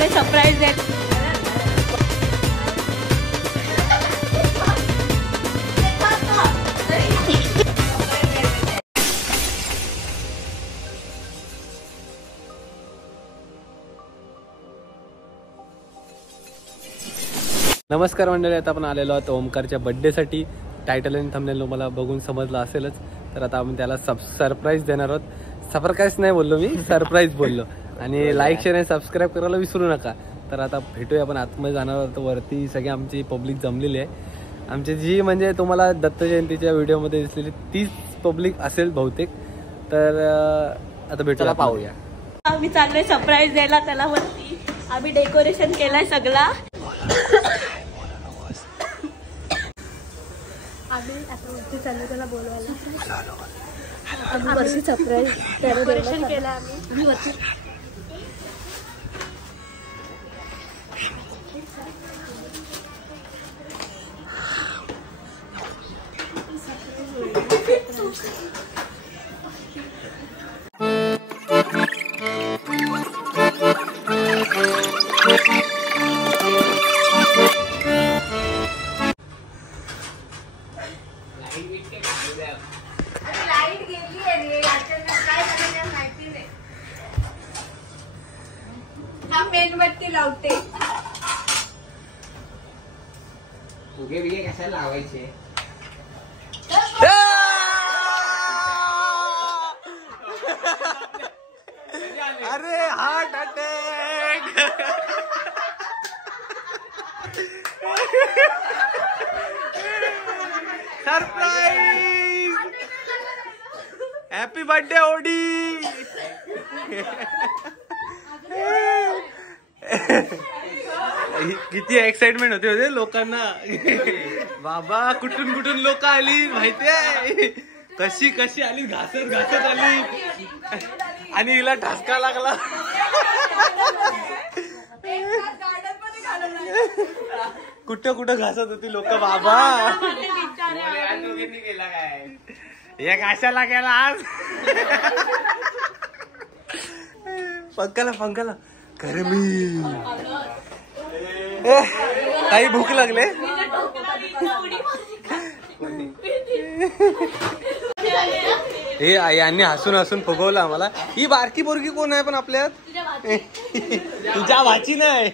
चाललोय सरप्राईज देत. नमस्कार मंडळी, आता आपण आलेलो आहोत ओमकारच्या बड्डेसाठी. टायटल आणि थंबनेल तुम्हाला बघून समजलं असेलच. तर आता आपण त्याला सरप्राईज देणार आहोत. सरप्राईज नाही बोललो मी, सरप्राईज बोललो. आणि लाईक शेअर आणि सबस्क्राईब करायला विसरू नका. तर आता भेटूया, आपण आतमध्ये जाणार आहोत. वरती सगळी आमची पब्लिक जमलेली आहे. आमची जी म्हणजे तुम्हाला दत्त जयंतीच्या व्हिडिओमध्ये दिसलेली तीच पब्लिक असेल बहुतेक. तर आता भेटूया, पाहूया. आम्ही चाललोय सरप्राईज द्यायला त्याला वरती. आम्ही डेकोरेशन केलंय सगळा. आम्ही आता वरती चाललो त्याला बोलवायला. आम्ही वरती सरप्राईज डेकोरेशन केलं आम्ही वरती. लाईट गेली आहे रे, काय करायचं माहिती नाही. हा मेणबत्ती लावते. फुगे बिगे कशाला लावायचे? अरे heart attack. Surprise. Happy birthday ओडी. किती एक्साइटमेंट होते लोकांना. बाबा कुठून कुठून लोक आली माहितीये. कशी कशी आली, घासत घासत आली. आणि हिला ठसका लागला. कुठं कुठं घासत होती लोक. बाबा गेला काय या घासाला गेला आज. पंखाला गरमी. काही भूक लागले. हे यांनी हसून हसून फुगवलं आम्हाला. ही बारकी पोरगी कोण आहे पण आपल्यात? तुझ्या भाची नाही.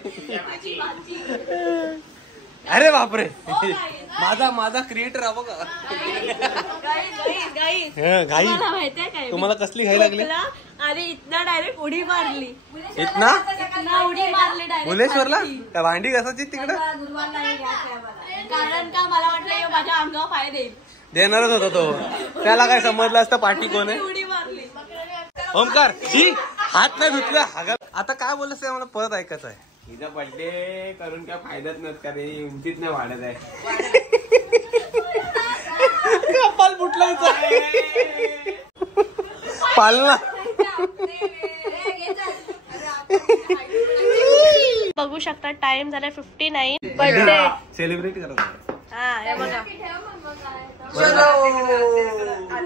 अरे बापरे, माझा क्रिएटर आहे बघा. घाई तुम्हाला कसली घाई लागली? अरे इतना डायरेक्ट उडी मारली. इतना उडी मारली डायरेक्ट भुलेश्वरला. त्या भांडी घासायची तिकडे. कारण का मला वाटलं माझ्या अंगावर पाय देईल. देणारच होता तो. त्याला काय समजलं असतं पाठी कोण आहे. उडी मारली. ओमकार ही हात नाही धुतला. आता काय बोलत मला परत ऐकायचं आहे. हिचा बर्थडे करून काय फायदाच नसता रे, उंचीच नाही वाढत आहे. कपाल फुटला पालना. बघू शकता टाइम झाला 59. बर्थडे सेलिब्रेट करत. हा हे बघा,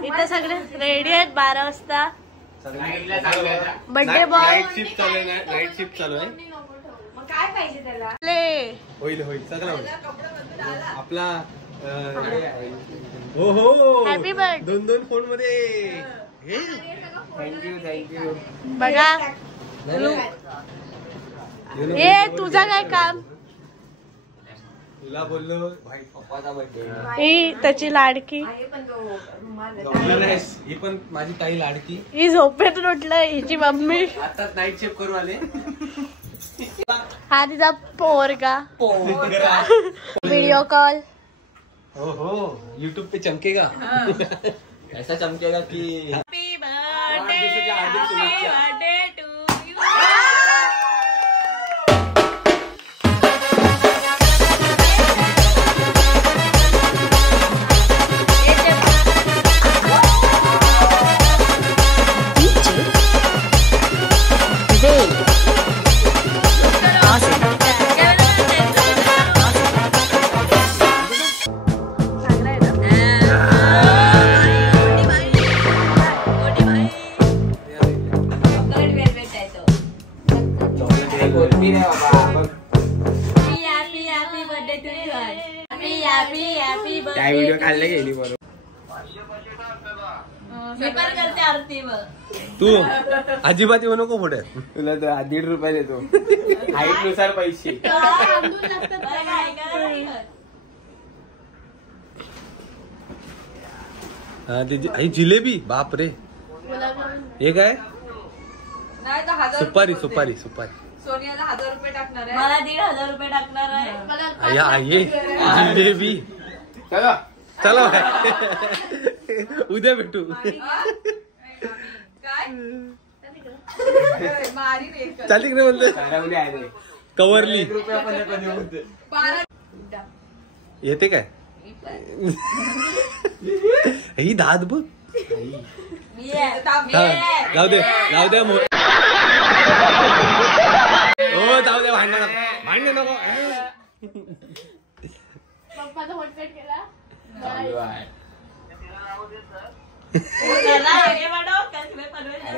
इथे सगळे रेडी आहेत. 12 वाजता बर्थडे बॉय. नाईट शिफ्ट चालू आहे. नाईट शिफ्ट चालू आहे. काय पाहिजे त्याला? होईल सगळं होईल. आपला हो हॅपी बर्थडे. 2 फोन मध्ये. थँक्यू. बघा हे तुझं काय काम. तुला बोललो पप्पाचा बर्थडे. ही त्याची लाडकी. ही पण माझी ताई लाडकी. ही झोपेतून उठलंय हिची मम्मी. आता नाईट शिफ्ट करून आले. हा तिचा पोरगा. Video call. हो यूट्यूब पे चमकेगा. ऐसा चमकेगा की हॅपी बर्थडे. हार्दिक शुभेच्छा. त्या व्हिडिओ खाल्ले गेली बरोबर. तू अजिबात येऊ नको पुढे. तुला तर 1.5 रुपये देतो. हाईट नुसार पैसे. जिलेबी बाप रे. हे काय? सुपारी सुपारी सुपारी. सोनियाला 1000 रुपये टाकणार आहे. मला 1500 रुपये टाकणार आहे. जिलेबी. चला चला उद्या भेटू. काय मारी रे चालती नाही बोलते. उद्या आहे कवरली 1 रुपया पण कधी होते. 12 येते काय? ही दाद बघ. जाऊ दे जाऊ द्या. हो जाऊ दे. भांडण नको भांडण नको. पप्पाचा होटपेट केला.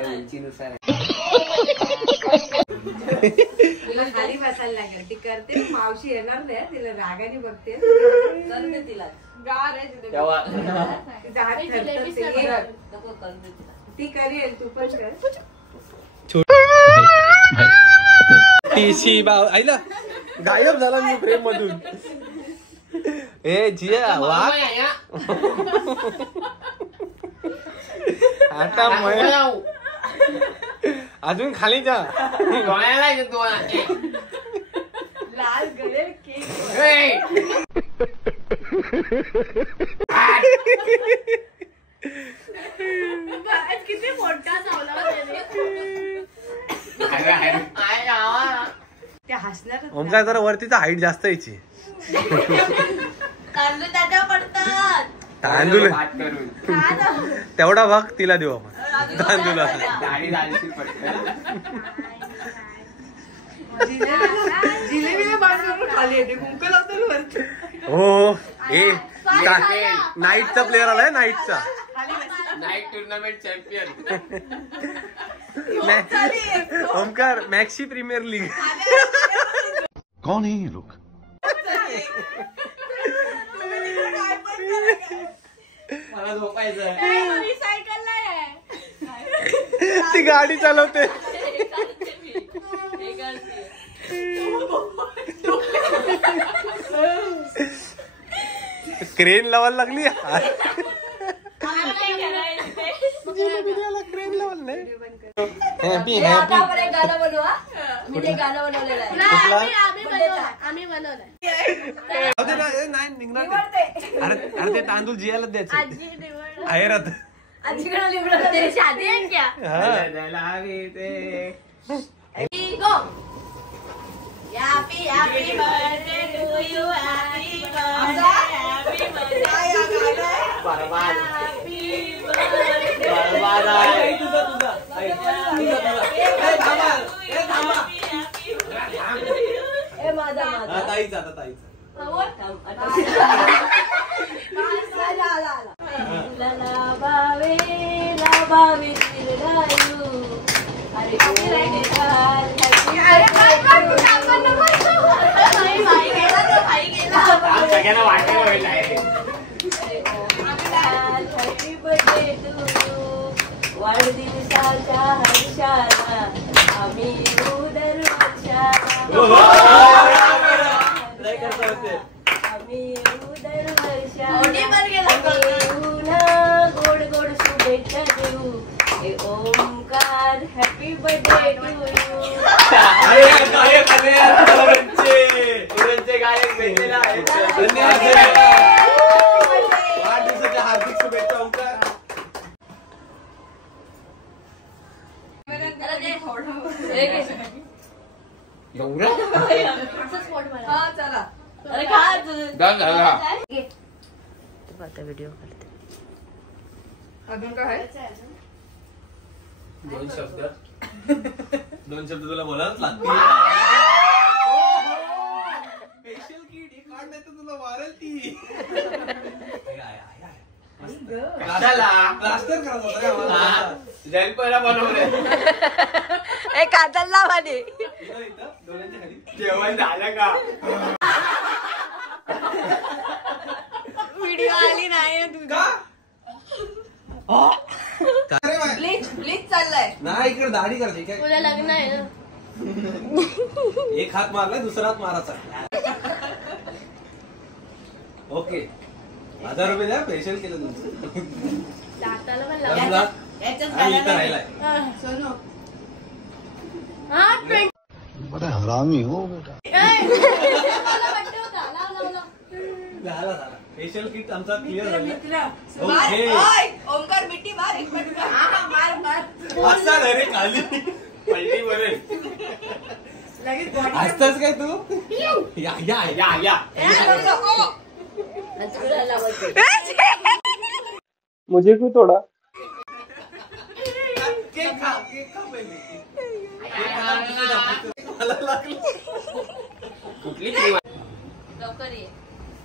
उंचीनुसार तिला खाली बसायला लागेल. ती करते मावशी येणार नाही. तिला रागाने बघते. करते तिला गार आहे तिथे. तिचा हात थरथरते. ती करेल. तू पण कर. टीसी बाव आईला गायब झाला मी प्रेम मधून. ए जिया वा आता अजून खाली जा. डोळ्याला येतो. लाल गळे केक. किती मोठा चावला त्या हसणार. ओमकार जरा वरतीचा हाईट जास्त यायची. तांदूळ त्याच्या पडतात. तांदूळ भात करून तेवढा भाग तिला देऊ आपण. तांदूळा दाढी झाली पटकन. जिलेबी बाजूला खाली येते. कुंकल लावतो वरती. हो ए नाईटचा प्लेअर आलाय. नाईटचा night tournament champion. Omkar maxi premier league. कौन है ये लोग? मला झोपायचं. ती गाडी चालवते. क्रेन लावायला लागली. क्रेन लावायला नाही. Happy happy. गाणं बोलू. हा मी ते गाणं बनवलेलं आहे. आम्ही बनवलंय. नाही निघणार ते. अरे ते तांदूळ जियाला द्यायचं. आहेरात आजीकडे लिहिलं. तेरी शादी आहे क्या? Go. Happy happy birthday to you. Happy birthday. Happy birthday. बरबाद Happy birthday. बरबाद आहे. ए माझा माझा. ताईचा आता ताईचा. लाभावे लाभावे दीर्घायू. अरे सगळ्यांना वाटेल होईल आहे. Happy birthday to. वाढदिवसाच्या हर्षाला आम्ही उदर वर्षाला. आम्ही उदर वर्षाला गोड गोड शुभेच्छा देऊ. Omkar happy birthday to you. गायक भेटलेला आहे. वाढदिवसाच्या हार्दिक शुभेच्छा ओमकार. चला अरे खा व्हिडिओ करते. अजून काय आहे? दोन शब्द तुला बोलायलाच लागतील. स्पेशल किट हे कार्ड नाही तर तुला मारेल ती. प्लास्टर करत होता आम्हाला. जलपरा बनवले. ए काजल लावाने. दोघांच्या खाली जेवण झालं का? दिवाळी नाही ब्लीच चाललाय. नाही इकडे दाढी करते काय. उद्या लग्न आहे ना. एक हात मारलाय दुसरा हात मारायचा. ओके 1000 रुपये द्या. फेशियल केलं तुमचं. दाताला पण इथं राहिलाय. बड़ा हरामी हो बेटा. झाला फेशियल किट आमचा क्लिअर झाला. ओमकार मिट्टी मार एक मिनिट. असा रे खाली पलटी बरे हसतस काय तू. या या या या मुझे भी थोड़ा केक खा पहिले. कुठली लवकर ये.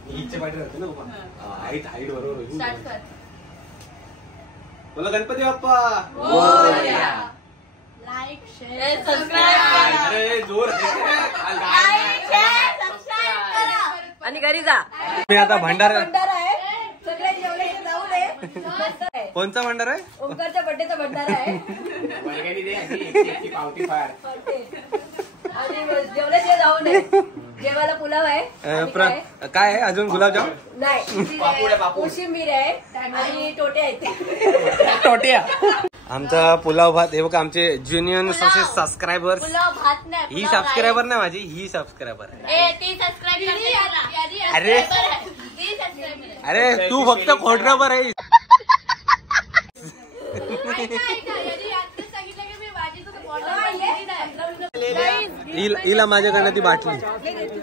ईदच्या पाठी राहते ना बाबा. हाईट बरोबर होईल. स्टार्ट कर. बोला गणपती बाप्पा. लाईक शेअर अरे जोर आणि घरी जा. मी आता भंडारा. भंडारा आहे. सगळे जेवले जाऊ नये. कोणचा भंडारा आहे. ओंकारच्या बर्थडेचा भंडारा आहे. वर्गणी दे आणि एकटी पावती फार. आणि जेवल्याशिवाय जाऊ नये. जेवायला पुलाव आहे. काय आहे अजून. गुलाबजाम नाही. कोशिंबीर आहे आणि टोटे आहेत. टोट्या. आमचा पुलाव भात. हे बघा आमचे ज्युनियर सबस्क्रायबर. पुलाव भात नाही. ही सबस्क्रायबर नाही माझी. ही सबस्क्रायबर आहे. ती सबस्क्राईब अरे अरे तू फक्त खोटराबर आहे. हिला माझ्याकडनं ती बाटली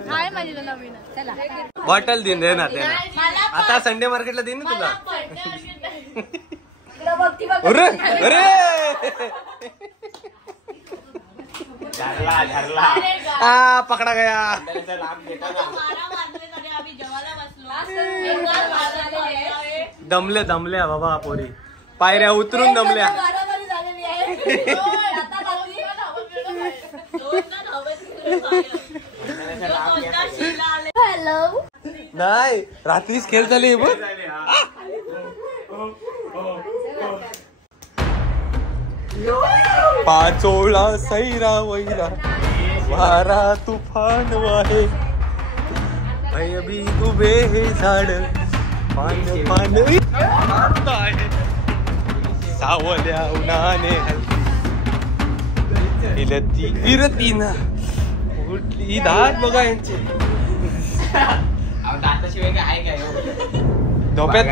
हाय माझी नवीन. चला बॉटल देणार आता संडे मार्केटला देईन ना तुला. अरे अरे झरला पकडा गया. लाभ घेता ना. दमले बाबा पोरी. पायऱ्या उतरून दमल्या. हॅलो नाही रात्रीच खेळ झाले बघ. पाचोळा सैरा वैरा वारा तुफान वाहे भयबी उभे हे झाड पान पान सावल्या उन्हाने हिलती फिरती ना उठली दात बघा यांची. दाताशिवाय काय आहे काय धोप्यात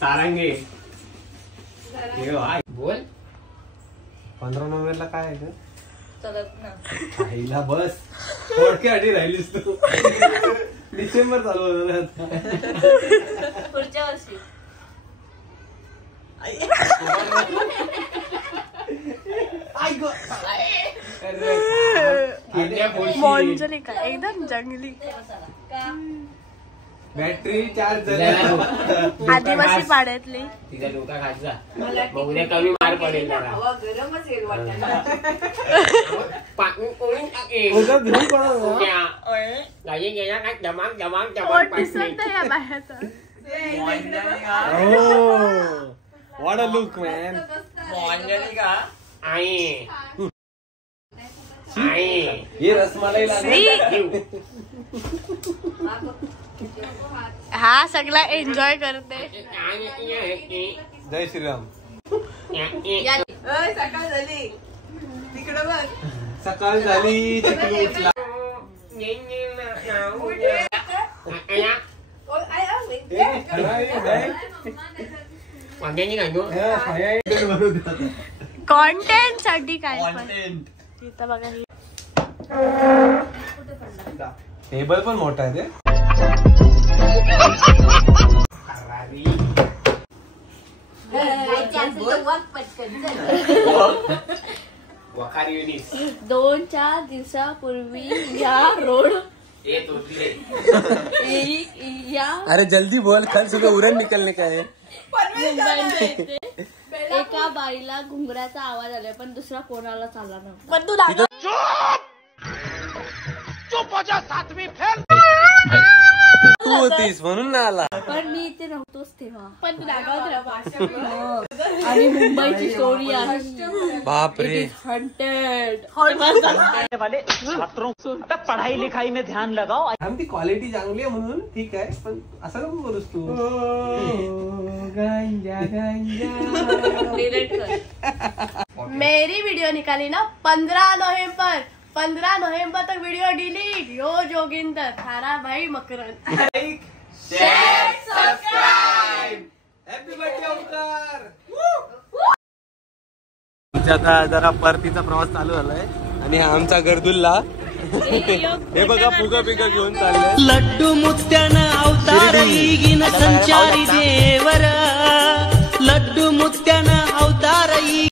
सारंगे. बोल 15 नोव्हेंबरला काय आहे चलत ना. आईला बस थोडक्यासाठी राहिलीस तू. डिसेंबर चालू होता. पुढच्या वर्षी मॉन्जली का एकदम जंगली. बॅटरी चार्ज झाली. आदिवासी पाड्यातली. तिचा डोका खायचा बघूया कमी मार पडेल जरा. हवा गरमच येईल वाटतं. पाणी कोणी टाकेल. गाई गेला काय जमाक जमाक जमाक बाहेरचा व्हॉट अ लुक मॅन. का आई आई हे रसमलाई लागली. हा सगळा एन्जॉय करते. जय श्रीराम. सकाळ झाली तिकडे बघ. सकाळ झाली चिकलू उठला. कॉन्टेंट साठी काय पण तिथं बघा. टेबल पण मोठा आहे ते. वखार युनिस 2-4 दिवसापूर्वी या रोड येत होती. या अरे जल्दी बोल. कल सुबह उड़न निकलने का है. मुंबईमध्ये एका बाईला घुंगराचा आवाज आलाय पण दुसरा कोणाला चालला नव्हता. पण तू तू होतीस म्हणून ना आला. पण मी इथे नव्हतोच तेव्हा. पण आणि मुंबईची स्टोरी आहे. बापरे. पढ़ाई लिखाई में ध्यान लगाओ. ती क्वालिटी चांगली आहे म्हणून ठीक आहे, पण असं नको करूस तू. मेरी वीडियो निकाली ना 15 नवंबर. 15 नवंबर तक वीडियो डिलीट. यो जोगिंदर थारा भाई मकरन. Share, subscribe. Happy birthday Omkar. आता जरा परतीचा प्रवास चालू झालाय आणि हा आमचा गर्दुल्ला. हे बघा फुगा पिका घेऊन चाललंय. लड्डू मुत्यानं अवतार संचारी